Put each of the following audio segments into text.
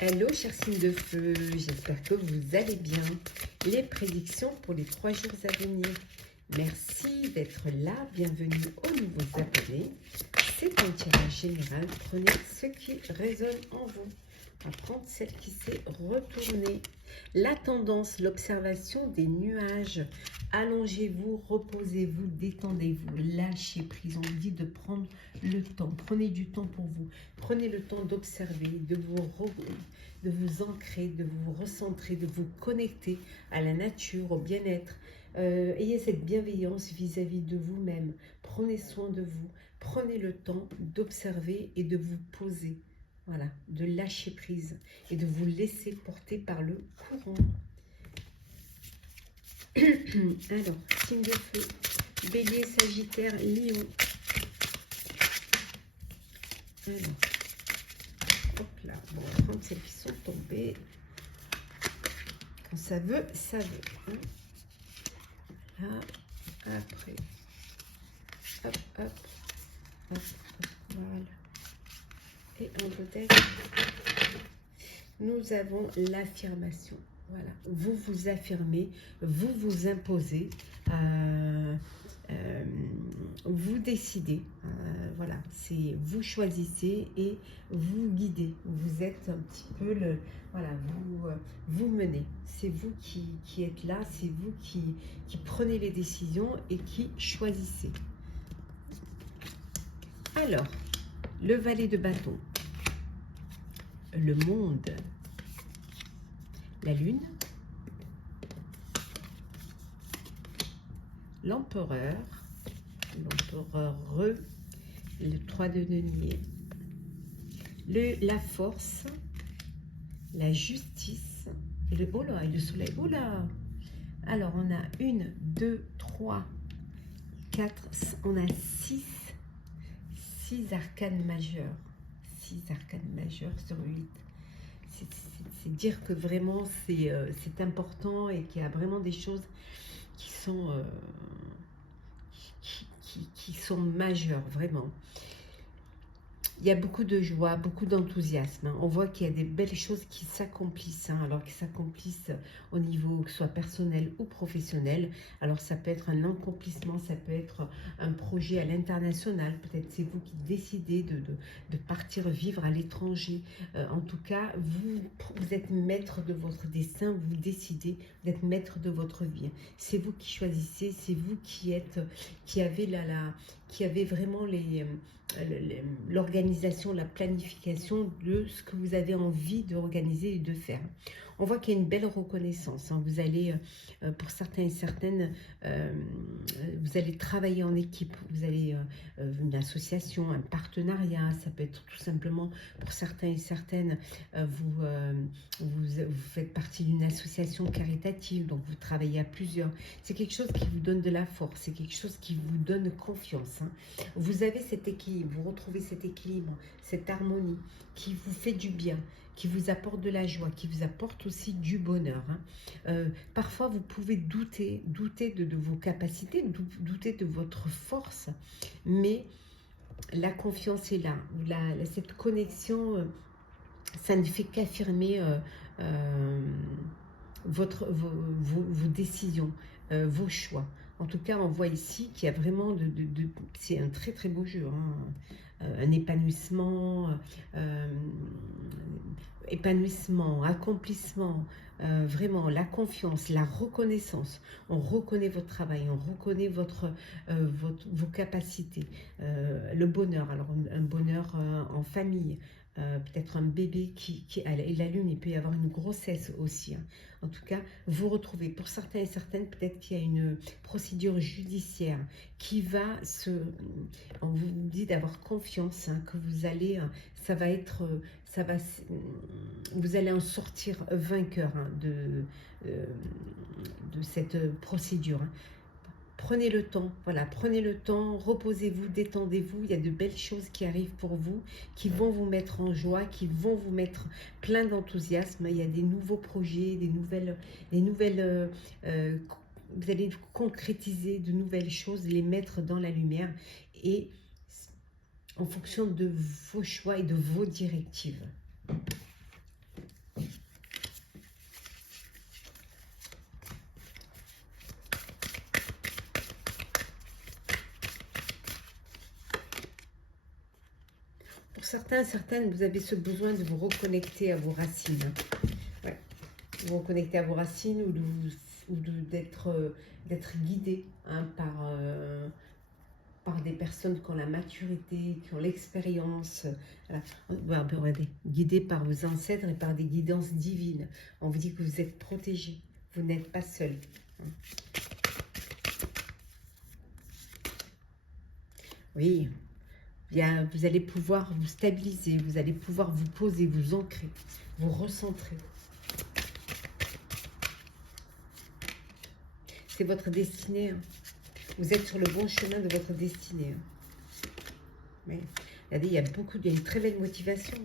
Hello, chers signes de feu, j'espère que vous allez bien. Les prédictions pour les 3 jours à venir. Merci d'être là, bienvenue aux nouveaux abonnés. C'est un tirage général, prenez ce qui résonne en vous. On va prendre celle qui s'est retournée. La tendance, l'observation des nuages. Allongez-vous, reposez-vous, détendez-vous, lâchez prise. On vous dit de prendre le temps. Prenez du temps pour vous. Prenez le temps d'observer, de vous ancrer, de vous recentrer, de vous connecter à la nature, au bien-être. Ayez cette bienveillance vis-à-vis de vous-même. Prenez soin de vous. Prenez le temps d'observer et de vous poser. Voilà, de lâcher prise et de vous laisser porter par le courant. Alors, signe de feu, Bélier, Sagittaire, Lion. Alors, hop là, bon, on va prendre celles qui sont tombées. Quand ça veut, ça veut. Hein. Là, après, hop, hop, hop, voilà. Et en peut-être, nous avons l'affirmation. Voilà, vous vous affirmez, vous vous imposez, vous décidez. Voilà, c'est vous choisissez et vous guidez. Vous êtes un petit peu le, voilà, vous menez. C'est vous qui êtes là, c'est vous qui prenez les décisions et qui choisissez. Alors, le valet de bâton, le monde, la lune, l'empereur, le 3 de denier, la force, la justice, et le, oh là, et le soleil, oh là. Alors, on a 1, 2, 3, 4, on a 6 arcanes majeures. 6 arcanes majeures sur 8. C'est dire que vraiment c'est important et qu'il y a vraiment des choses qui sont, qui sont majeures, vraiment. Il y a beaucoup de joie, beaucoup d'enthousiasme. Hein. On voit qu'il y a des belles choses qui s'accomplissent, hein, alors qu'ils s'accomplissent au niveau que ce soit personnel ou professionnel. Alors ça peut être un accomplissement, ça peut être un projet à l'international. Peut-être c'est vous qui décidez de partir vivre à l'étranger. En tout cas, vous êtes maître de votre destin, vous décidez, vous êtes maître de votre vie. C'est vous qui choisissez, c'est vous qui avez vraiment l'organisation, la planification de ce que vous avez envie d'organiser et de faire. On voit qu'il y a une belle reconnaissance. Hein. Vous allez, pour certains et certaines, vous allez travailler en équipe. Vous allez une association, un partenariat. Ça peut être tout simplement, pour certains et certaines, vous faites partie d'une association caritative. Donc, vous travaillez à plusieurs. C'est quelque chose qui vous donne de la force. C'est quelque chose qui vous donne confiance. Hein. Vous avez cet équilibre. Vous retrouvez cet équilibre, cette harmonie qui vous fait du bien, qui vous apporte de la joie, qui vous apporte aussi du bonheur. Hein. Parfois, vous pouvez douter de vos capacités, douter de votre force, mais la confiance est là. Cette connexion, ça ne fait qu'affirmer vos décisions, vos choix. En tout cas, on voit ici qu'il y a vraiment c'est un très très beau jeu. Hein. Un épanouissement, accomplissement, vraiment la confiance, la reconnaissance. On reconnaît votre travail, on reconnaît vos capacités, le bonheur. Alors un bonheur en famille, peut-être un bébé et la lune, il peut y avoir une grossesse aussi. Hein. En tout cas, vous retrouvez, pour certains et certaines, peut-être qu'il y a une procédure judiciaire qui va on vous dit d'avoir confiance, hein, que vous allez, vous allez en sortir vainqueur, hein, de cette procédure. Hein. Prenez le temps, voilà, prenez le temps, reposez-vous, détendez-vous. Il y a de belles choses qui arrivent pour vous, qui vont vous mettre en joie, qui vont vous mettre plein d'enthousiasme. Il y a des nouveaux projets, vous allez concrétiser de nouvelles choses, les mettre dans la lumière et en fonction de vos choix et de vos directives. certains, certaines, vous avez ce besoin de vous reconnecter à vos racines. Ouais. Vous reconnecter à vos racines ou d'être guidé hein, par des personnes qui ont la maturité, qui ont l'expérience. Voilà. Regardez, guidé par vos ancêtres et par des guidances divines. On vous dit que vous êtes protégé, vous n'êtes pas seul. Oui, bien, vous allez pouvoir vous stabiliser, vous allez pouvoir vous poser, vous ancrer, vous recentrer. C'est votre destinée. Hein. Vous êtes sur le bon chemin de votre destinée. Hein. Oui. Regardez, il y a une très belle motivation.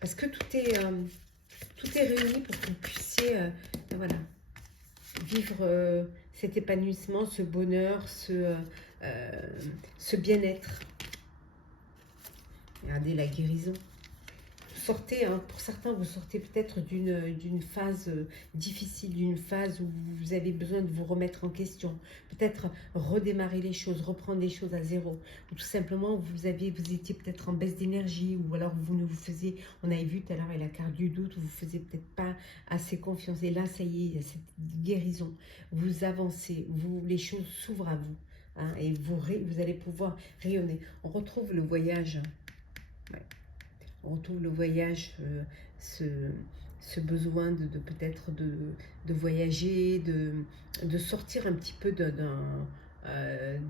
Parce que tout est réuni pour que vous puissiez voilà, vivre cet épanouissement, ce bonheur, ce bien-être. Regardez la guérison. Sortez, hein, pour certains, vous sortez peut-être d'une phase difficile, d'une phase où vous avez besoin de vous remettre en question. Peut-être redémarrer les choses, reprendre les choses à zéro. Ou tout simplement, vous étiez peut-être en baisse d'énergie, ou alors vous ne vous faisiez, on avait vu tout à l'heure, la carte du doute, vous ne faisiez peut-être pas assez confiance. Et là, ça y est, il y a cette guérison. Vous avancez, les choses s'ouvrent à vous. Hein, et vous allez pouvoir rayonner. On retrouve le voyage. Ouais. On retrouve le voyage, ce besoin de peut-être de voyager, de sortir un petit peu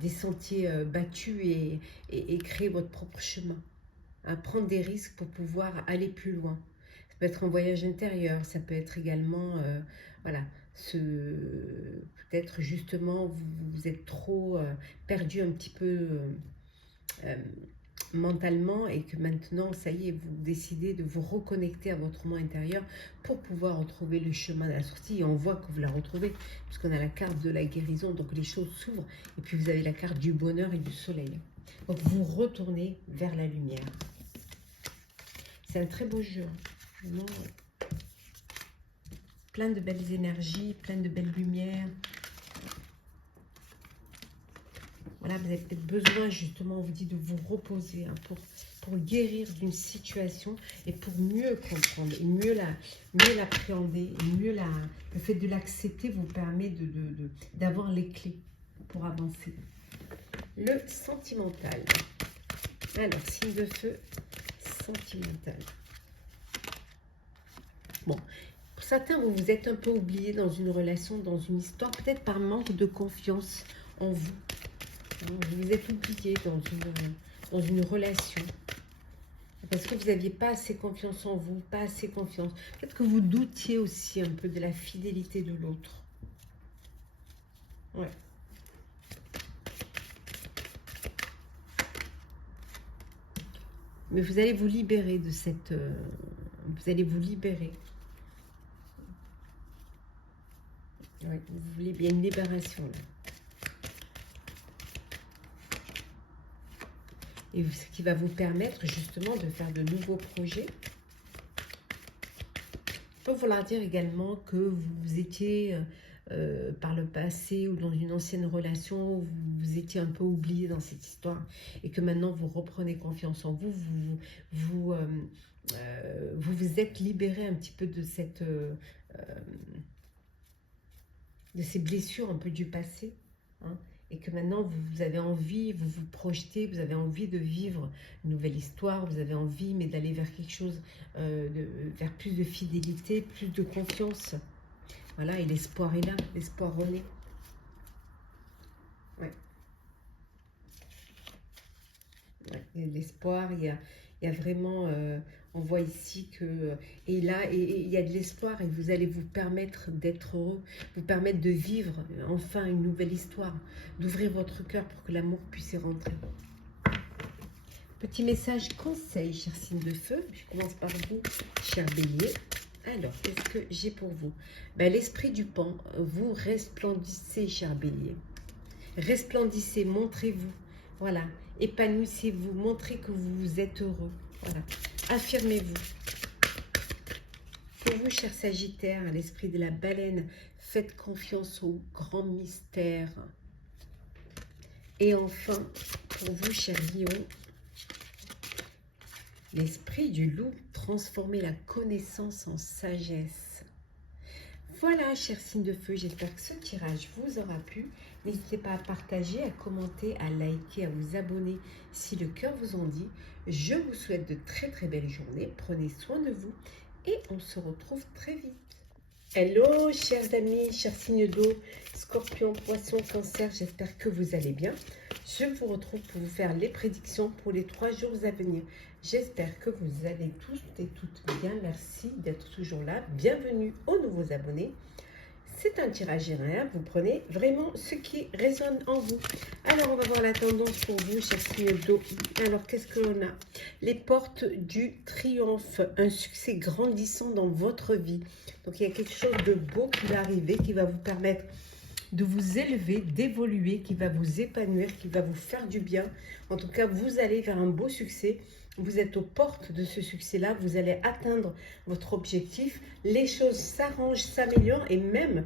des sentiers battus et créer votre propre chemin. Hein, prendre des risques pour pouvoir aller plus loin. Ça peut être un voyage intérieur, ça peut être également, voilà, peut-être justement vous êtes trop perdu un petit peu mentalement et que maintenant, ça y est, vous décidez de vous reconnecter à votre moi intérieur pour pouvoir retrouver le chemin de la sortie. Et on voit que vous la retrouvez, puisqu'on a la carte de la guérison, donc les choses s'ouvrent. Et puis vous avez la carte du bonheur et du soleil. Donc vous retournez vers la lumière. C'est un très beau jeu. Vraiment, plein de belles énergies, plein de belles lumières. Voilà, vous avez peut-être besoin, justement, on vous dit de vous reposer hein, pour guérir d'une situation et pour mieux comprendre, et mieux l'appréhender, le fait de l'accepter vous permet d'avoir les clés pour avancer. Le sentimental. Alors, signe de feu, sentimental. Bon, pour certains, vous vous êtes un peu oublié dans une relation, dans une histoire, peut-être par manque de confiance en vous. Vous vous êtes oublié dans une relation. Parce que vous n'aviez pas assez confiance en vous, pas assez confiance. Peut-être que vous doutiez aussi un peu de la fidélité de l'autre. Ouais. Mais vous allez vous libérer de cette... vous allez vous libérer. Ouais, il y a une libération là. Et ce qui va vous permettre justement de faire de nouveaux projets. Ça peut vouloir dire également que vous étiez par le passé ou dans une ancienne relation, vous étiez un peu oublié dans cette histoire et que maintenant vous reprenez confiance en vous, vous vous êtes libéré un petit peu de de ces blessures un peu du passé. Hein. Et que maintenant, vous avez envie, vous vous projetez, vous avez envie de vivre une nouvelle histoire, vous avez envie, mais d'aller vers quelque chose, vers plus de fidélité, plus de confiance. Voilà, et l'espoir est là, l'espoir renaît. Ouais. Ouais, l'espoir, il y a vraiment, on voit ici que, et là, il y a de l'espoir et vous allez vous permettre d'être heureux, vous permettre de vivre enfin une nouvelle histoire, d'ouvrir votre cœur pour que l'amour puisse y rentrer. Petit message conseil, cher signe de feu, je commence par vous, cher bélier. Alors, qu'est-ce que j'ai pour vous? L'esprit du pan, vous resplendissez, cher bélier. Resplendissez, montrez-vous, voilà. Épanouissez-vous, montrez que vous êtes heureux. Voilà. Affirmez-vous. Pour vous, cher Sagittaire, à l'esprit de la baleine, faites confiance au grand mystère. Et enfin, pour vous, cher Lion, L'esprit du loup, transformer la connaissance en sagesse. Voilà, chers signes de feu, j'espère que ce tirage vous aura plu. N'hésitez pas à partager, à commenter, à liker, à vous abonner si le cœur vous en dit. Je vous souhaite de très très belles journées. Prenez soin de vous et on se retrouve très vite. Hello, chers amis, chers signes d'eau, Scorpion, Poisson, Cancer, j'espère que vous allez bien. Je vous retrouve pour vous faire les prédictions pour les 3 jours à venir. J'espère que vous allez tous et toutes bien. Merci d'être toujours là. Bienvenue aux nouveaux abonnés. C'est un tirage iréen. Vous prenez vraiment ce qui résonne en vous. Alors, on va voir la tendance pour vous, chers signes d'eau. Alors, qu'est-ce que l'on a? Les portes du triomphe. Un succès grandissant dans votre vie. Donc, il y a quelque chose de beau qui va arriver, qui va vous permettre de vous élever, d'évoluer, qui va vous épanouir, qui va vous faire du bien. En tout cas, vous allez vers un beau succès. Vous êtes aux portes de ce succès-là. Vous allez atteindre votre objectif. Les choses s'arrangent, s'améliorent et même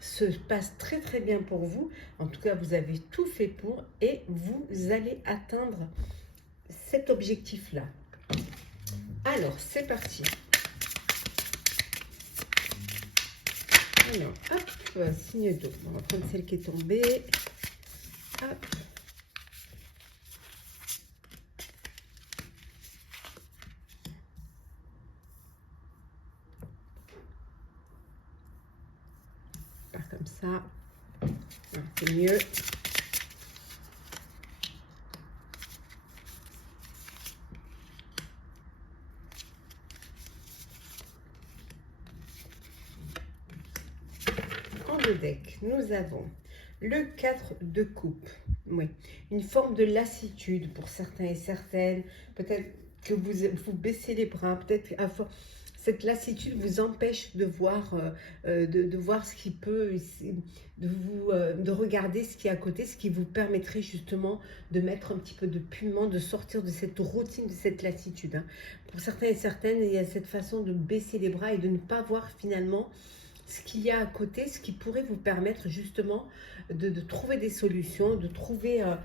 se passent très très bien pour vous. En tout cas, vous avez tout fait pour et vous allez atteindre cet objectif-là. Alors, c'est parti. Alors, hop, signe d'eau. On va prendre celle qui est tombée. Hop. Pas comme ça. C'est mieux. En deux decks, nous avons le 4 de coupe. Oui, une forme de lassitude pour certains et certaines. Peut-être que vous baissez les bras. Peut-être cette lassitude vous empêche de voir, de voir ce qui peut, de regarder ce qui est à côté, ce qui vous permettrait justement de mettre un petit peu de piment, de sortir de cette routine, de cette lassitude. Hein. Pour certains et certaines, il y a cette façon de baisser les bras et de ne pas voir finalement ce qu'il y a à côté, ce qui pourrait vous permettre justement de trouver des solutions, de trouver un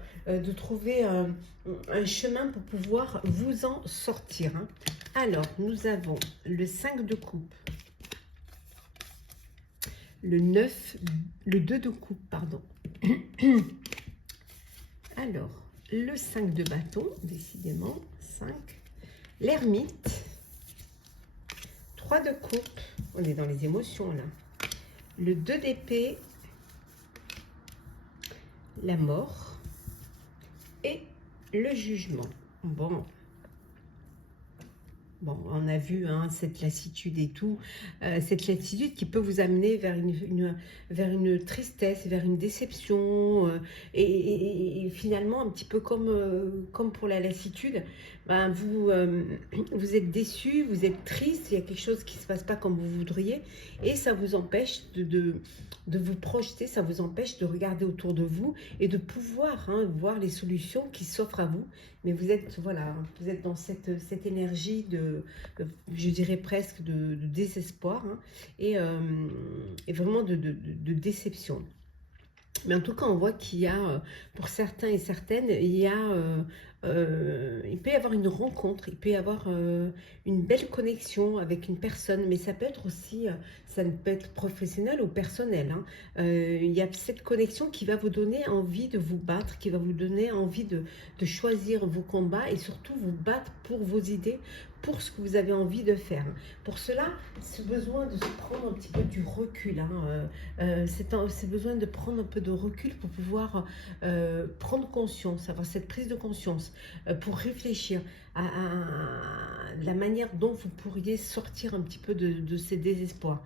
chemin pour pouvoir vous en sortir. Hein. Alors, nous avons le 5 de coupe, le 9, le 2 de coupe, pardon. Alors, le 5 de bâton, décidément, 5, l'ermite, 3 de coupe, on est dans les émotions là, le 2 d'épée, la mort et le jugement. Bon, on a vu hein, cette lassitude et tout, cette lassitude qui peut vous amener vers vers une tristesse, vers une déception, et finalement, un petit peu comme pour la lassitude, ben vous êtes déçu, vous êtes triste, il y a quelque chose qui ne se passe pas comme vous voudriez, et ça vous empêche de vous projeter, ça vous empêche de regarder autour de vous et de pouvoir hein, voir les solutions qui s'offrent à vous. Mais vous êtes, voilà, vous êtes dans cette énergie je dirais presque de désespoir hein, et vraiment de déception. Mais en tout cas, on voit qu'il y a, pour certains et certaines, il peut y avoir une rencontre, il peut y avoir une belle connexion avec une personne, mais ça peut être aussi, ça peut être professionnel ou personnel. Hein. Il y a cette connexion qui va vous donner envie de vous battre, qui va vous donner envie de choisir vos combats et surtout vous battre pour vos idées, pour ce que vous avez envie de faire. Pour cela, ce besoin de se prendre un petit peu du recul, hein, c'est besoin de prendre un peu de recul pour pouvoir prendre conscience, avoir cette prise de conscience, pour réfléchir à la manière dont vous pourriez sortir un petit peu de ces désespoirs.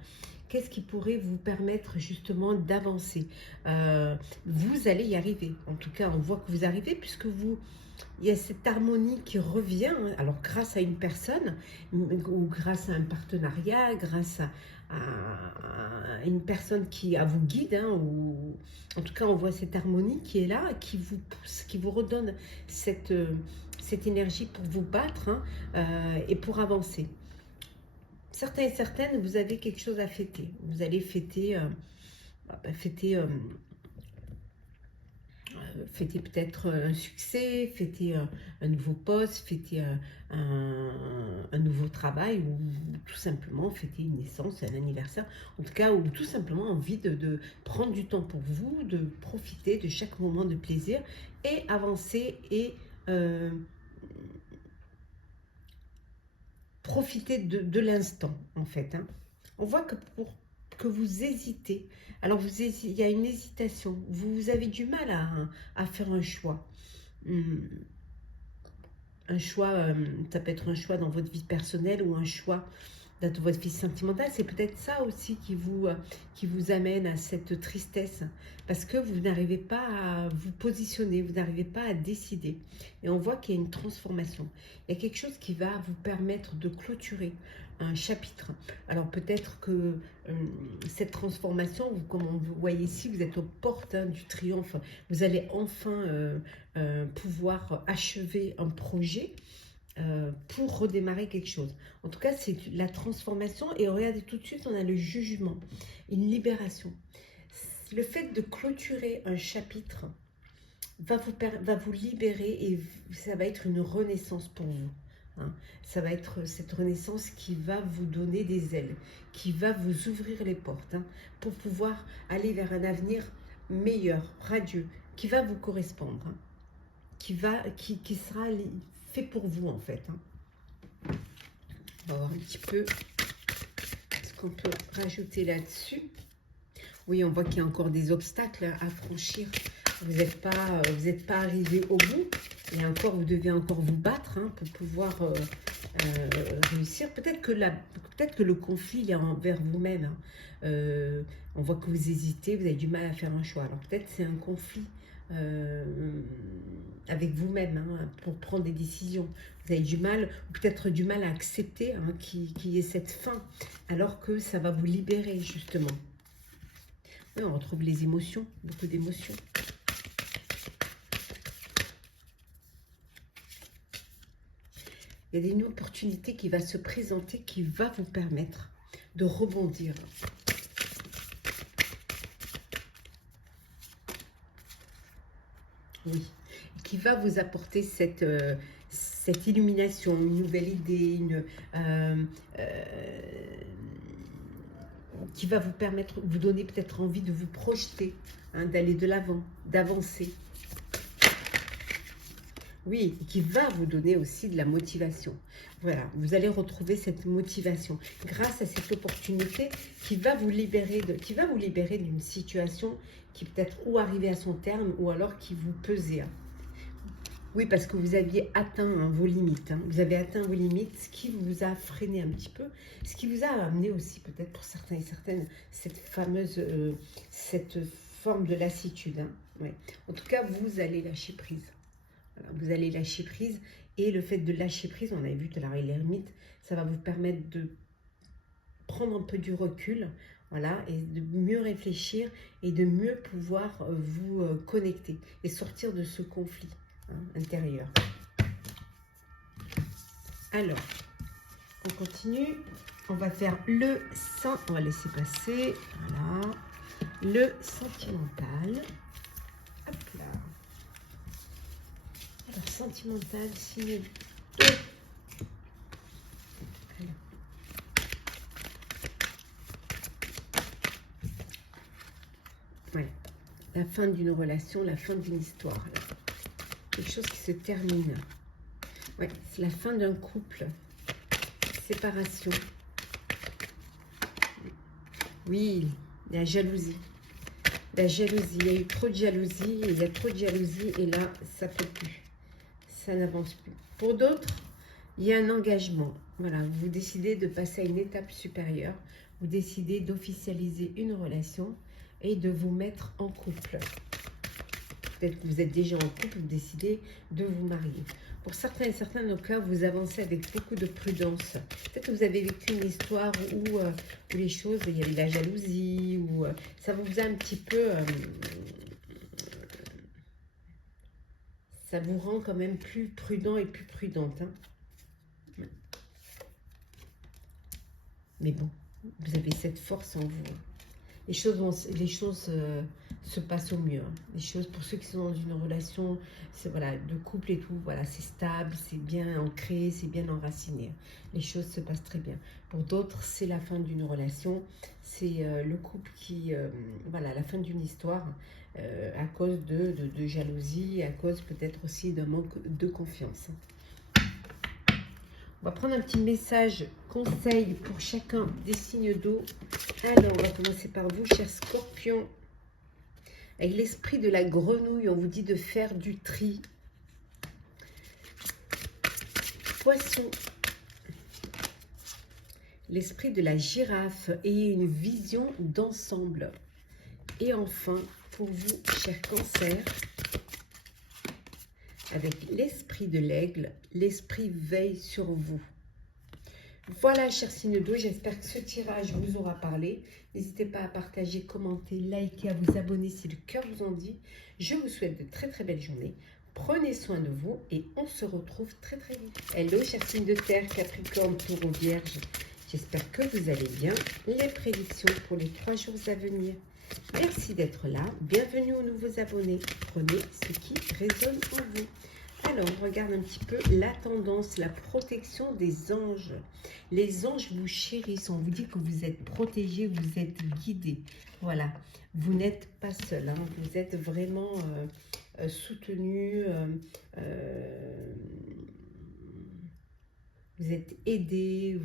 Qu'est-ce qui pourrait vous permettre justement d'avancer? Vous allez y arriver. En tout cas, on voit que vous arrivez puisque il y a cette harmonie qui revient, hein, alors grâce à une personne, ou grâce à un partenariat, grâce à une personne qui vous guide, hein, ou en tout cas on voit cette harmonie qui est là, qui vous pousse, qui vous redonne cette énergie pour vous battre hein, et pour avancer. Certains et certaines, vous avez quelque chose à fêter. Vous allez fêter, fêter peut-être un succès, fêter un nouveau poste, fêter un nouveau travail ou tout simplement fêter une naissance, un anniversaire. En tout cas, ou tout simplement envie de prendre du temps pour vous, de profiter de chaque moment de plaisir et avancer et profiter de l'instant en fait. Hein. On voit que pour que vous hésitez, alors il y a une hésitation, vous avez du mal à faire un choix. Un choix, ça peut être un choix dans votre vie personnelle ou un choix dans votre vie sentimentale. C'est peut-être ça aussi qui vous amène à cette tristesse. Parce que vous n'arrivez pas à vous positionner, vous n'arrivez pas à décider. Et on voit qu'il y a une transformation. Il y a quelque chose qui va vous permettre de clôturer un chapitre. Alors peut-être que cette transformation, comme vous voyez ici, vous êtes aux portes du triomphe. Vous allez enfin pouvoir achever un projet pour redémarrer quelque chose. En tout cas, c'est la transformation. Et regardez, tout de suite, on a le jugement, une libération. Le fait de clôturer un chapitre va vous libérer et ça va être une renaissance pour vous. Hein. Ça va être cette renaissance qui va vous donner des ailes, qui va vous ouvrir les portes pour pouvoir aller vers un avenir meilleur, radieux, qui va vous correspondre, qui sera fait pour vous en fait. On va voir un petit peu ce qu'on peut rajouter là-dessus. Oui, on voit qu'il y a encore des obstacles à franchir. Vous n'êtes pas arrivé au bout. Et encore, vous devez encore vous battre pour pouvoir réussir. Peut-être que le conflit est envers vous-même. On voit que vous hésitez, vous avez du mal à faire un choix. Alors peut-être c'est un conflit avec vous-même pour prendre des décisions. Vous avez du mal, peut-être du mal à accepter qu'il y ait cette fin, alors que ça va vous libérer justement. Oui, on retrouve les émotions, beaucoup d'émotions. Il y a une opportunité qui va se présenter, qui va vous permettre de rebondir. Oui, qui va vous apporter cette illumination, une nouvelle idée, qui va vous permettre, vous donner peut-être envie de vous projeter, d'aller de l'avant, d'avancer. Oui, qui va vous donner aussi de la motivation. Voilà, vous allez retrouver cette motivation grâce à cette opportunité qui va vous libérer d'une situation qui peut-être ou arrivée à son terme ou alors qui vous pesait. Oui, parce que vous aviez atteint vos limites. Vous avez atteint vos limites, ce qui vous a freiné un petit peu, ce qui vous a amené aussi peut-être pour certains et certaines cette fameuse, cette forme de lassitude. Ouais. En tout cas, vous allez lâcher prise. Voilà, vous allez lâcher prise et le fait de lâcher prise, on avait vu tout à l'heure les limites, ça va vous permettre de prendre un peu du recul, voilà, et de mieux réfléchir et de mieux pouvoir vous connecter et sortir de ce conflit intérieur. Alors, on continue, on va faire on va laisser passer, voilà, le sentimental. Hop là. Alors, sentimental, signe 2. Ouais. La fin d'une relation, la fin d'une histoire. Là. Quelque chose qui se termine. Ouais, c'est la fin d'un couple. Séparation. Oui, la jalousie. La jalousie. Il y a eu trop de jalousie. Il y a trop de jalousie et là, ça ne peut plus. Ça n'avance plus. Pour d'autres, il y a un engagement. Voilà, vous décidez de passer à une étape supérieure. Vous décidez d'officialiser une relation et de vous mettre en couple. Peut-être que vous êtes déjà en couple, vous décidez de vous marier. Pour certains et certains cas, vous avancez avec beaucoup de prudence. Peut-être que vous avez vécu une histoire où les choses, il y avait de la jalousie, ou ça vous a un petit peu... ça vous rend quand même plus prudent et plus prudente. Mais bon, vous avez cette force en vous. Les choses se passent au mieux. Les choses, pour ceux qui sont dans une relation voilà, de couple et tout, voilà, c'est stable, c'est bien ancré, c'est bien enraciné. Les choses se passent très bien. Pour d'autres, c'est la fin d'une relation, c'est le couple qui, voilà, la fin d'une histoire à cause de jalousie, à cause peut-être aussi d'un manque de confiance. On va prendre un petit message conseil pour chacun des signes d'eau. Alors, on va commencer par vous, chers scorpions. Avec l'esprit de la grenouille, on vous dit de faire du tri. Poisson. L'esprit de la girafe, ayez une vision d'ensemble. Et enfin, pour vous, chers cancers, avec l'esprit de l'aigle, l'esprit veille sur vous. Voilà, chers signes d'eau, j'espère que ce tirage vous aura parlé. N'hésitez pas à partager, commenter, liker, à vous abonner si le cœur vous en dit. Je vous souhaite de très très belles journées. Prenez soin de vous et on se retrouve très très vite. Hello, chers signes de terre, Capricorne, Taureau, Vierge. J'espère que vous allez bien. Les prédictions pour les 3 jours à venir. Merci d'être là. Bienvenue aux nouveaux abonnés. Prenez ce qui résonne en vous. Alors, on regarde un petit peu la tendance, la protection des anges. Les anges vous chérissent. On vous dit que vous êtes protégés, vous êtes guidés. Voilà. Vous n'êtes pas seul. Hein. Vous êtes vraiment soutenu. Vous êtes aidé,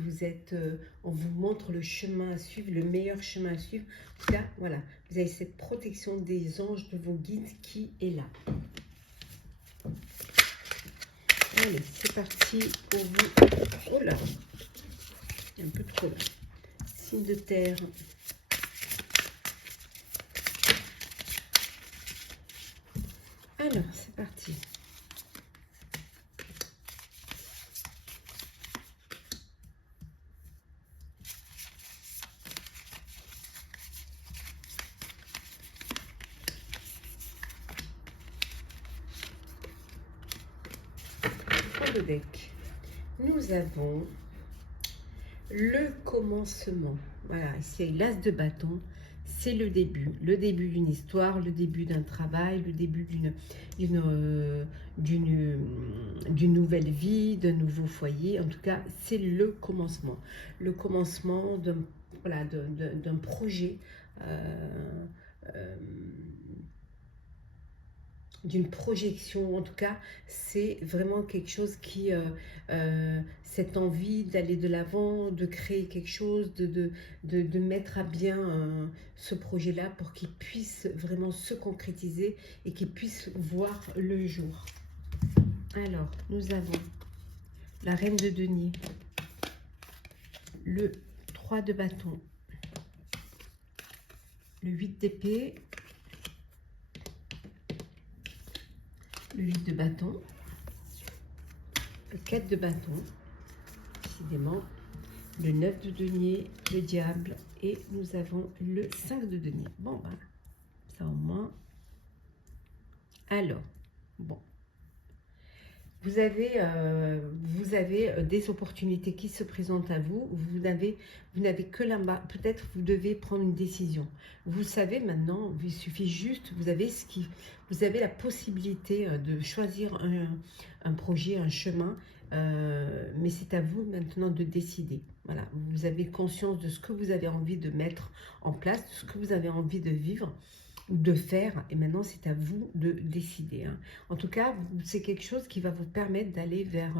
on vous montre le chemin à suivre, le meilleur chemin à suivre. En tout cas, voilà, vous avez cette protection des anges, de vos guides qui est là. Allez, c'est parti pour vous. Oh là, un peu trop là. Signe de terre. Alors, c'est parti. Le deck, nous avons le commencement. Voilà, c'est l'as de bâton, c'est le début d'une histoire, le début d'un travail, le début d'une nouvelle vie, d'un nouveau foyer. En tout cas, c'est le commencement d'un voilà, d'un projet. D'une projection, en tout cas, c'est vraiment quelque chose qui, cette envie d'aller de l'avant, de créer quelque chose, de mettre à bien ce projet-là pour qu'il puisse vraiment se concrétiser et qu'il puisse voir le jour. Alors, nous avons la reine de denier, le 3 de bâton, le 8 d'épée, le 8 de bâton, le 4 de bâton, décidément, le 9 de denier, le diable, et nous avons le 5 de denier. Bon, voilà, ça au moins. Alors, bon, vous avez des opportunités qui se présentent à vous. Vous n'avez que là-bas. Peut-être vous devez prendre une décision. Vous savez maintenant, il suffit juste, vous avez la possibilité de choisir un projet, un chemin, mais c'est à vous maintenant de décider. Voilà, vous avez conscience de ce que vous avez envie de mettre en place, de ce que vous avez envie de vivre, de faire, et maintenant c'est à vous de décider. Hein. En tout cas, c'est quelque chose qui va vous permettre d'aller vers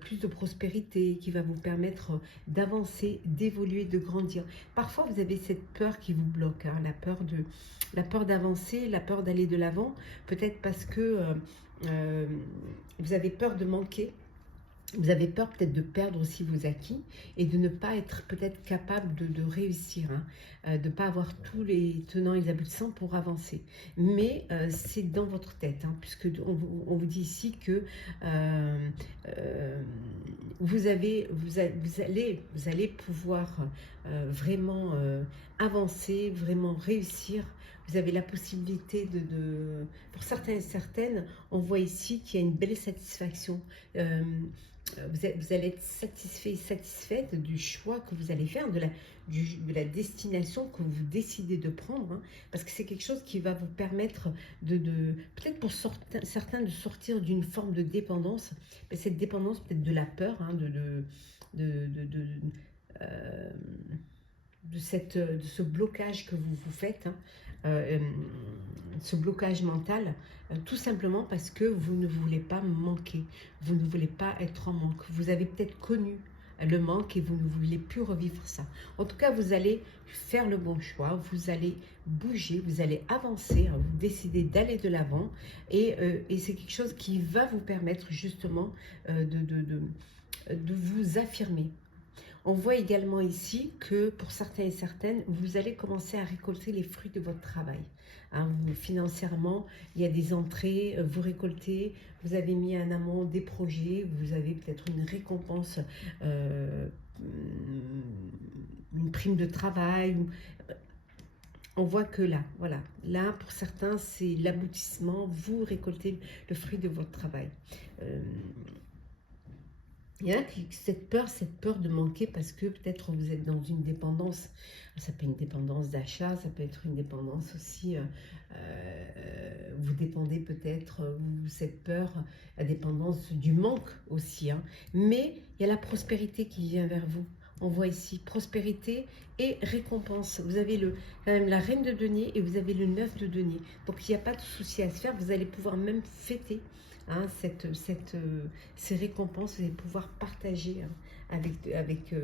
plus de prospérité, qui va vous permettre d'avancer, d'évoluer, de grandir. Parfois, vous avez cette peur qui vous bloque, hein, la peur d'avancer, la peur d'aller de l'avant, peut-être parce que vous avez peur de manquer. Vous avez peur peut-être de perdre aussi vos acquis et de ne pas être peut-être capable de réussir, hein, de ne pas avoir tous les tenants et les aboutissants pour avancer. Mais c'est dans votre tête, hein, puisque on vous dit ici que vous allez pouvoir vraiment avancer, vraiment réussir vous avez la possibilité pour certains et certaines, on voit ici qu'il y a une belle satisfaction. Vous allez être satisfait et satisfaite du choix que vous allez faire, de la destination que vous décidez de prendre, hein, parce que c'est quelque chose qui va vous permettre peut-être pour certains, de sortir d'une forme de dépendance, mais cette dépendance peut-être de la peur, hein, de, de, de, euh, de ce blocage que vous vous faites, hein, euh, ce blocage mental, tout simplement parce que vous ne voulez pas manquer, vous ne voulez pas être en manque. Vous avez peut-être connu le manque et vous ne voulez plus revivre ça. En tout cas, vous allez faire le bon choix, vous allez bouger, vous allez avancer, hein, vous décidez d'aller de l'avant et c'est quelque chose qui va vous permettre justement de vous affirmer. On voit également ici que pour certains et certaines, vous allez commencer à récolter les fruits de votre travail. Hein, financièrement, il y a des entrées, vous récoltez, vous avez mis en amont des projets, vous avez peut-être une récompense, une prime de travail. On voit que là, voilà, là pour certains, c'est l'aboutissement, vous récoltez le fruit de votre travail. Il y en a qui cette peur de manquer parce que peut-être vous êtes dans une dépendance. Ça peut être une dépendance d'achat, ça peut être une dépendance aussi. Vous dépendez peut-être, cette peur, la dépendance du manque aussi. Hein. Mais il y a la prospérité qui vient vers vous. On voit ici prospérité et récompense. Vous avez quand même la reine de denier et vous avez le 9 de denier. Donc il n'y a pas de souci à se faire. Vous allez pouvoir même fêter. Hein, ces récompenses, vous allez pouvoir partager, hein, avec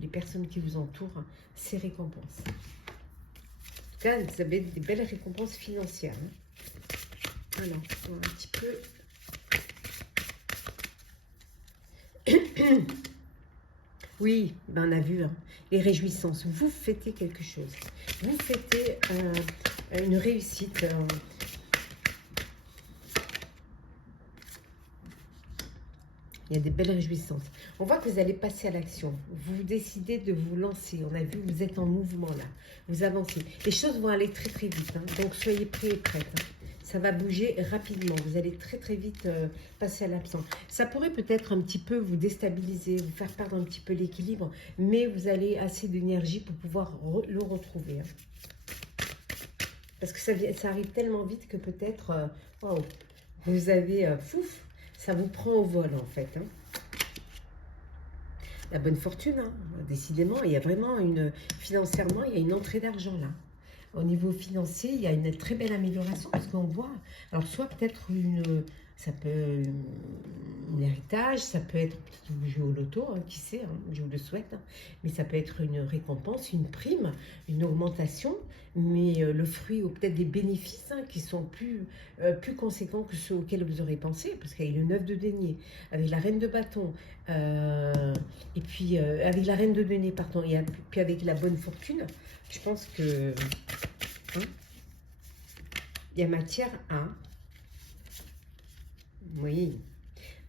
les personnes qui vous entourent, hein, ces récompenses. En tout cas, vous avez des belles récompenses financières. Hein. Alors, on va un petit peu... Oui, ben on a vu, hein, les réjouissances. Vous fêtez quelque chose. Vous fêtez une réussite. Il y a des belles réjouissances. On voit que vous allez passer à l'action. Vous décidez de vous lancer. On a vu, vous êtes en mouvement là. Vous avancez. Les choses vont aller très très vite. Hein. Donc soyez prêts et prêtes. Hein. Ça va bouger rapidement. Vous allez très très vite passer à l'action. Ça pourrait peut-être un petit peu vous déstabiliser, vous faire perdre un petit peu l'équilibre. Mais vous allez assez d'énergie pour pouvoir le retrouver. Hein. Parce que ça arrive tellement vite que peut-être, wow, vous avez, ça vous prend au vol en fait. Hein. La bonne fortune, hein, décidément, il y a vraiment financièrement, il y a une entrée d'argent là. Au niveau financier, il y a une très belle amélioration parce qu'on voit, alors soit peut-être ça peut un héritage, ça peut être, peut-être vous jouez au loto, hein, qui sait, hein, je vous le souhaite, hein, mais ça peut être une récompense, une prime, une augmentation, mais le fruit ou peut-être des bénéfices, hein, qui sont plus conséquents que ceux auxquels vous aurez pensé, parce qu'il y a le 9 de denier, avec la reine de bâton, et puis avec la reine de denier, pardon, et puis avec la bonne fortune, je pense que hein, il y a matière à... Oui,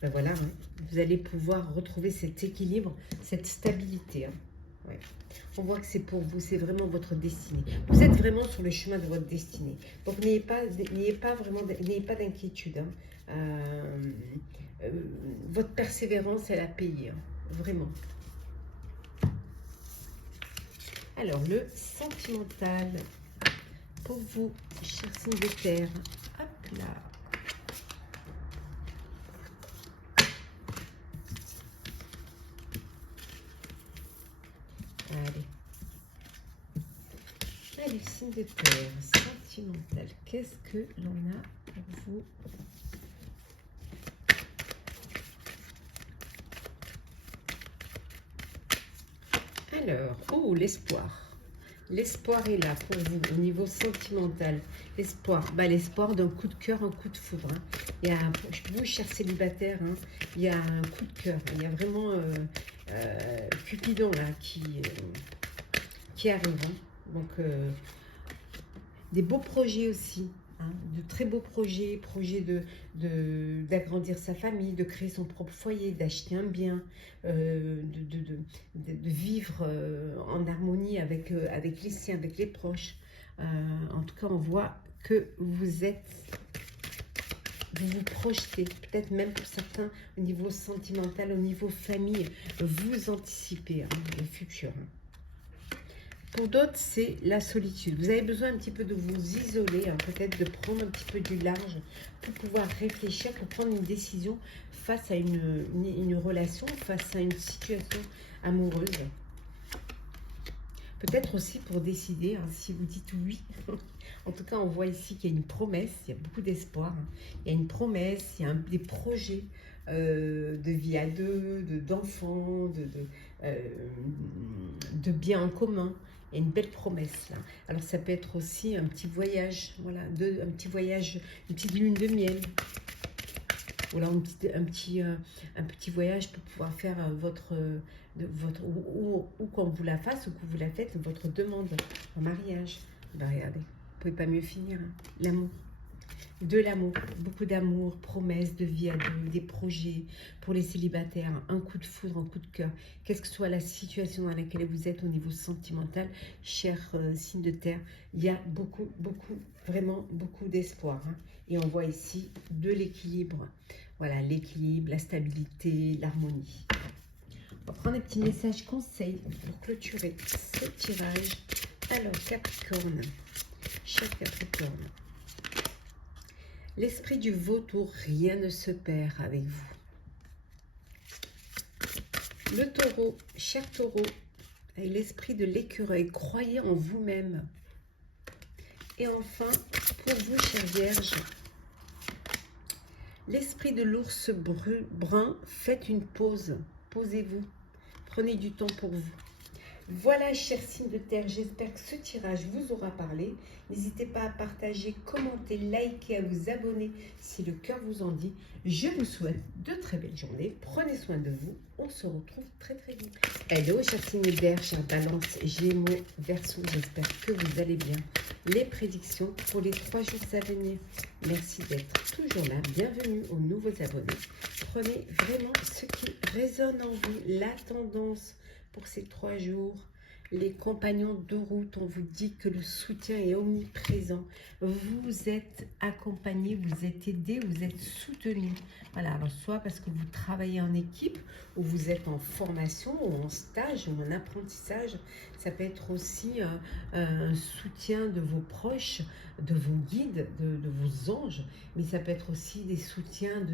ben voilà, hein, vous allez pouvoir retrouver cet équilibre, cette stabilité. Hein. Ouais. On voit que c'est pour vous, c'est vraiment votre destinée. Vous êtes vraiment sur le chemin de votre destinée. Donc n'ayez pas d'inquiétude. Hein. Votre persévérance, elle a payé, hein, vraiment. Alors, le sentimental pour vous, chers signes de terre. Hop là. Allez. Allez, signe de terre, sentimental. Qu'est-ce que l'on a pour vous? Alors, oh, l'espoir. L'espoir est là pour vous au niveau sentimental. L'espoir, bah, l'espoir d'un coup de cœur, un coup de foudre. Hein. Il y a, vous, chers célibataires, hein, il y a un coup de cœur. Il y a vraiment Cupidon là qui arrive. Hein. Donc, des beaux projets aussi. Hein, de très beaux projets, d'agrandir sa famille, de créer son propre foyer, d'acheter un bien, de vivre en harmonie avec les siens, avec les proches. En tout cas, on voit que vous vous projetez, peut-être même pour certains au niveau sentimental, au niveau famille, vous anticipez le futur. Pour d'autres, c'est la solitude. Vous avez besoin un petit peu de vous isoler, peut-être de prendre un petit peu du large pour pouvoir réfléchir, pour prendre une décision face à une relation, face à une situation amoureuse. Peut-être aussi pour décider, si vous dites oui. En tout cas, on voit ici qu'il y a une promesse, il y a beaucoup d'espoir. Il y a une promesse, il y a des projets de vie à deux, d'enfants, de biens en commun. Il y a une belle promesse là. Alors ça peut être aussi un petit voyage, voilà, un petit voyage, une petite lune de miel. Ou alors un petit voyage pour pouvoir faire ou qu'on vous la fasse ou que vous la faites, votre demande en mariage. Ben regardez, vous pouvez pas mieux finir. L'amour. De l'amour, beaucoup d'amour, promesses de vie à deux, des projets pour les célibataires, un coup de foudre, un coup de cœur, qu'est-ce que soit la situation dans laquelle vous êtes au niveau sentimental, cher signe de terre, il y a vraiment beaucoup d'espoir. Et on voit ici de l'équilibre, voilà, l'équilibre, la stabilité, l'harmonie. On va prendre un petit message conseil pour clôturer ce tirage. Alors, Capricorne, cher Capricorne. L'esprit du vautour, rien ne se perd avec vous. Le taureau, cher taureau, avec l'esprit de l'écureuil, croyez en vous-même. Et enfin, pour vous, chère Vierge, l'esprit de l'ours brun, faites une pause, posez-vous, prenez du temps pour vous. Voilà, chers signes de terre, j'espère que ce tirage vous aura parlé. N'hésitez pas à partager, commenter, liker, à vous abonner si le cœur vous en dit. Je vous souhaite de très belles journées. Prenez soin de vous. On se retrouve très vite. Hello, chers signes d'air, chers balances, gémeaux, verseaux, j'espère que vous allez bien. Les prédictions pour les 3 jours à venir. Merci d'être toujours là. Bienvenue aux nouveaux abonnés. Prenez vraiment ce qui résonne en vous, la tendance pour ces 3 jours. Les compagnons de route, on vous dit que le soutien est omniprésent. Vous êtes accompagnés, vous êtes aidés, vous êtes soutenus. Voilà, alors soit parce que vous travaillez en équipe, ou vous êtes en formation, ou en stage, ou en apprentissage. Ça peut être aussi un soutien de vos proches, de vos guides, de vos anges. Mais ça peut être aussi des soutiens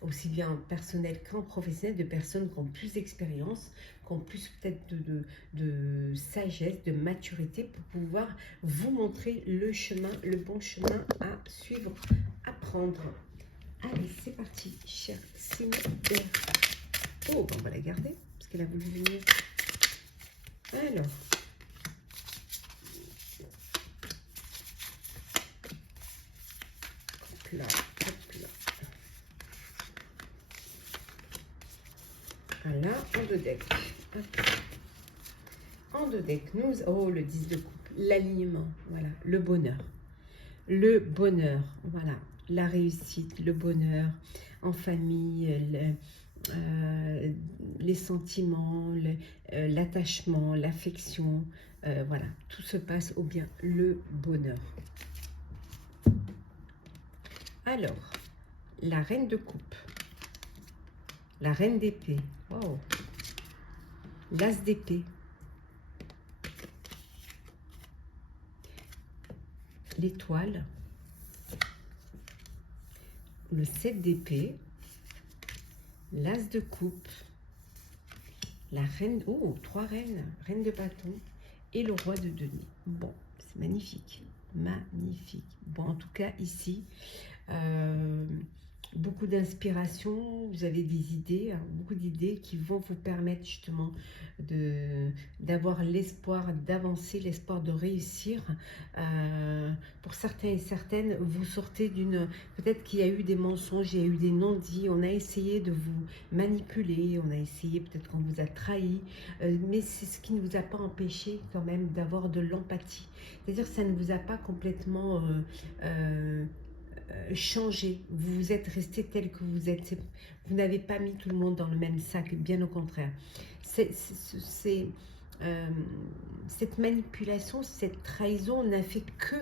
aussi bien personnels qu'en professionnel, de personnes qui ont plus d'expérience, qui ont plus peut-être de sagesse, de maturité pour pouvoir vous montrer le chemin, le bon chemin à suivre, à prendre. Allez, c'est parti, cher signe d'air. Oh, ben on va la garder, parce qu'elle a voulu venir. Alors. Hop là, hop là. Voilà, en 2 decks. En 2 decks, oh, le 10 de coupe, l'alignement, voilà, le bonheur. Le bonheur, voilà, la réussite, le bonheur en famille, les sentiments, l'attachement, l'affection, voilà, tout se passe au bien, le bonheur. Alors, la reine de coupe, la reine d'épée, wow, l'as d'épée, l'étoile, le 7 d'épée, l'as de coupe, la reine, oh, 3 reines, reine de bâton et le roi de denier. Bon, c'est magnifique, magnifique. Bon, en tout cas, ici, beaucoup d'inspiration, vous avez des idées, beaucoup d'idées qui vont vous permettre justement d'avoir l'espoir d'avancer, l'espoir de réussir. Pour certains et certaines, vous sortez peut-être qu'il y a eu des mensonges, il y a eu des non-dits, on a essayé de vous manipuler, on a essayé, peut-être qu'on vous a trahi, mais c'est ce qui ne vous a pas empêché quand même d'avoir de l'empathie. C'est-à-dire que ça ne vous a pas complètement changé, vous êtes resté tel que vous êtes, vous n'avez pas mis tout le monde dans le même sac, bien au contraire. euh, cette manipulation, cette trahison n'a fait que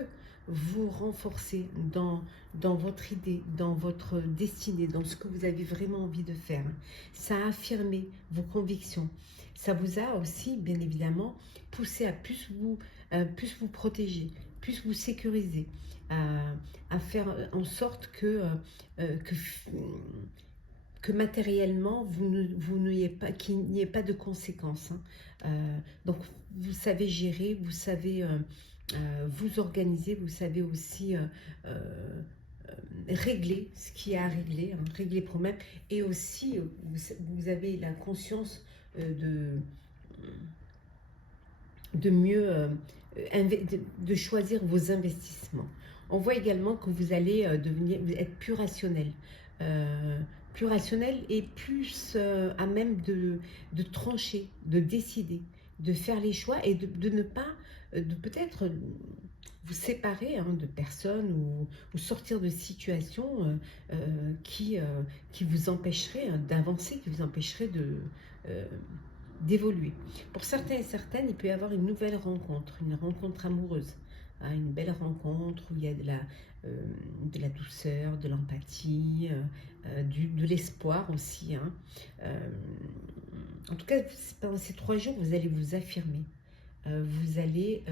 vous renforcer dans votre idée, dans votre destinée, dans ce que vous avez vraiment envie de faire. Ça a affirmé vos convictions. Ça vous a aussi, bien évidemment, poussé à plus vous protéger, plus vous sécuriser, à faire en sorte que matériellement, vous n'ayez pas, qu'il n'y ait pas de conséquences. Hein. Donc, vous savez gérer, vous savez vous organiser, vous savez aussi euh, régler ce qui a à régler, hein, régler les problèmes. Et aussi, vous avez la conscience de mieux, de choisir vos investissements. On voit également que vous allez devenir, être plus rationnel. Euh, plus rationnel et plus à même de trancher, de décider, de faire les choix et de ne pas, de peut-être vous séparer hein, de personnes ou sortir de situations qui vous empêcheraient hein, d'avancer, qui vous empêcheraient euh, d'évoluer. Pour certains et certaines, il peut y avoir une nouvelle rencontre, une rencontre amoureuse, hein, une belle rencontre où il y a de la douceur, de l'empathie, de l'espoir aussi. Hein. En tout cas, pendant ces 3 jours, vous allez vous affirmer. Vous allez...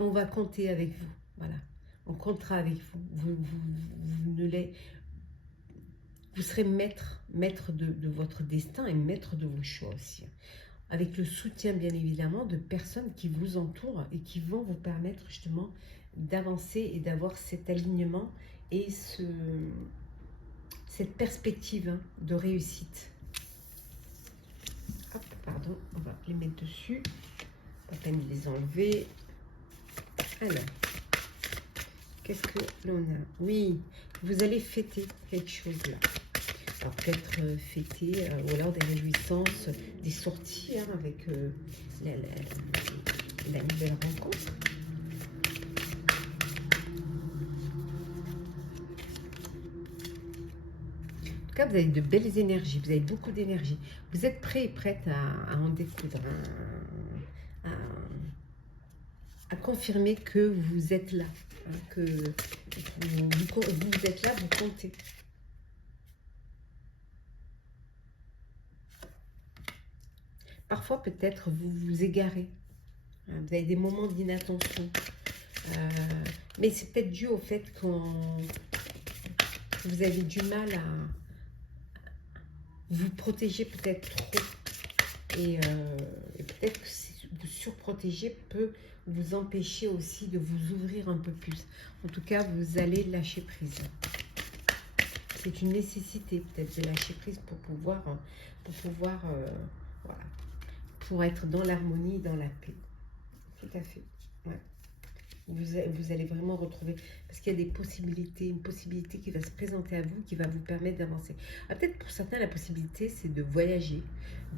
on va compter avec vous. Voilà. On comptera avec vous. Vous serez maître de votre destin et maître de vos choix aussi. Avec le soutien, bien évidemment, de personnes qui vous entourent et qui vont vous permettre justement d'avancer et d'avoir cet alignement et cette perspective hein, de réussite. Hop, pardon, on va les mettre dessus. Pas peine de les enlever. Alors, qu'est-ce que l'on a? Oui, vous allez fêter quelque chose là. Alors peut-être fêter, ou alors des réjouissances, des sorties hein, avec la nouvelle rencontre. En tout cas, vous avez de belles énergies, vous avez beaucoup d'énergie. Vous êtes prêt et prête à en découdre, hein, à confirmer que vous êtes là, hein, que vous êtes là, vous comptez. Parfois, peut-être, vous vous égarez. Vous avez des moments d'inattention. Mais c'est peut-être dû au fait que vous avez du mal à vous protéger peut-être trop. Et peut-être que vous surprotéger peut vous empêcher aussi de vous ouvrir un peu plus. En tout cas, vous allez lâcher prise. C'est une nécessité peut-être de lâcher prise pour pouvoir voilà, pour être dans l'harmonie, dans la paix. Tout à fait. Ouais. Vous allez vraiment retrouver, parce qu'il y a des possibilités, une possibilité qui va se présenter à vous, qui va vous permettre d'avancer. Peut-être pour certains, la possibilité, c'est de voyager,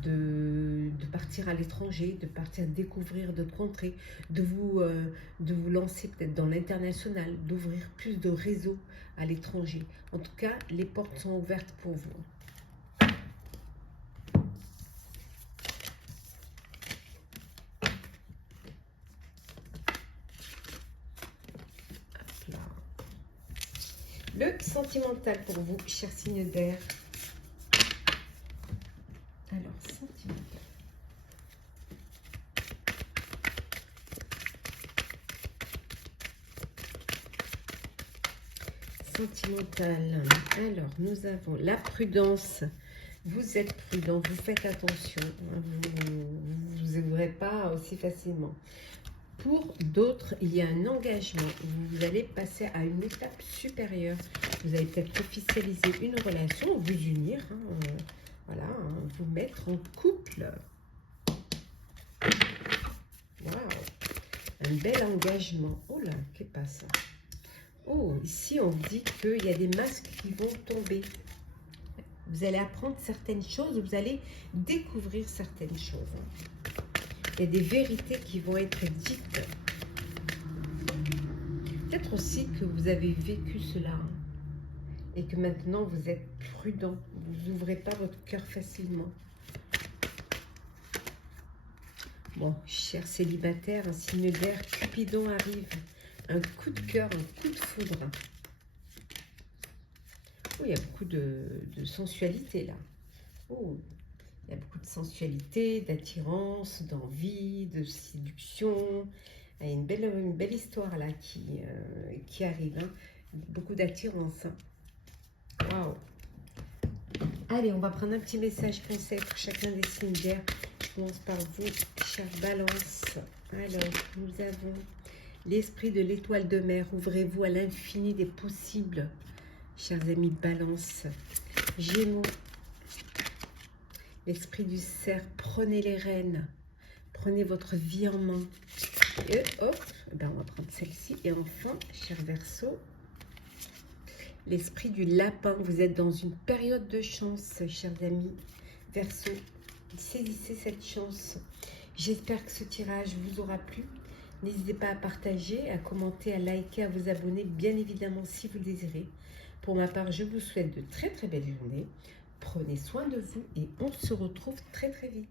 de partir à l'étranger, de partir découvrir d'autres contrées, de vous lancer peut-être dans l'international, d'ouvrir plus de réseaux à l'étranger. En tout cas, les portes sont ouvertes pour vous. Le sentimental pour vous, cher signe d'air. Alors, sentimental. Sentimental. Alors, nous avons la prudence. Vous êtes prudent, vous faites attention. Vous ne vous ouvrez pas aussi facilement. Pour d'autres, il y a un engagement. Vous allez passer à une étape supérieure. Vous allez peut-être officialiser une relation, vous unir, hein, voilà, hein, vous mettre en couple. Waouh, un bel engagement. Oh là, qu'est-ce que ça? Oh, ici on dit qu'il y a des masques qui vont tomber. Vous allez apprendre certaines choses, vous allez découvrir certaines choses. Il y a des vérités qui vont être dites. Peut-être aussi que vous avez vécu cela hein, et que maintenant vous êtes prudent. Vous n'ouvrez pas votre cœur facilement. Bon, cher célibataire, un signe d'air, Cupidon arrive. Un coup de cœur, un coup de foudre. Oh, il y a beaucoup de sensualité là. Oh, il y a beaucoup de sensualité, d'attirance, d'envie, de séduction. Il y a une belle histoire là qui arrive. Hein. Beaucoup d'attirance. Hein. Waouh! Allez, on va prendre un petit message conseil pour chacun des signes d'air. Je commence par vous, chère Balance. Alors, nous avons l'esprit de l'étoile de mer. Ouvrez-vous à l'infini des possibles, chers amis de Balance. Gémeaux, l'esprit du cerf. Prenez les rênes. Prenez votre vie en main. Et hop, ben on va prendre celle-ci. Et enfin, cher Verseau, l'esprit du lapin. Vous êtes dans une période de chance, chers amis. Verseau, saisissez cette chance. J'espère que ce tirage vous aura plu. N'hésitez pas à partager, à commenter, à liker, à vous abonner, bien évidemment, si vous le désirez. Pour ma part, je vous souhaite de très très belles journées. Prenez soin de vous et on se retrouve très très vite.